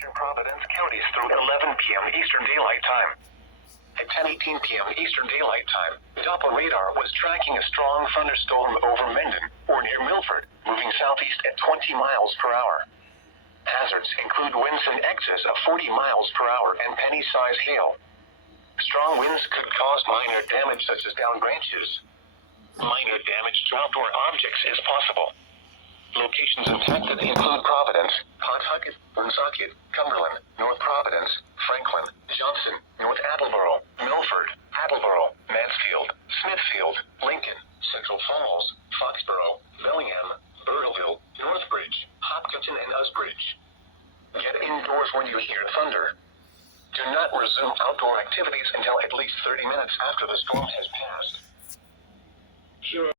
Eastern Providence counties through 11 p.m. Eastern Daylight Time. At 10:18 p.m. Eastern Daylight Time, Doppler radar was tracking a strong thunderstorm over Mendon, or near Milford, moving southeast at 20 miles per hour. Hazards include winds in excess of 40 miles per hour and penny-size hail. Strong winds could cause minor damage such as downed branches. Minor damage to outdoor objects is possible. Locations impacted include Providence, Pawtucket, Woonsocket, Cumberland, North Providence, Franklin, Johnson, North Attleboro, Milford, Attleboro, Mansfield, Smithfield, Lincoln, Central Falls, Foxborough, Bellingham, Byrtleville, Northbridge, Hopkinton, and Usbridge. Get indoors when you hear thunder. Do not resume outdoor activities until at least 30 minutes after the storm has passed. Here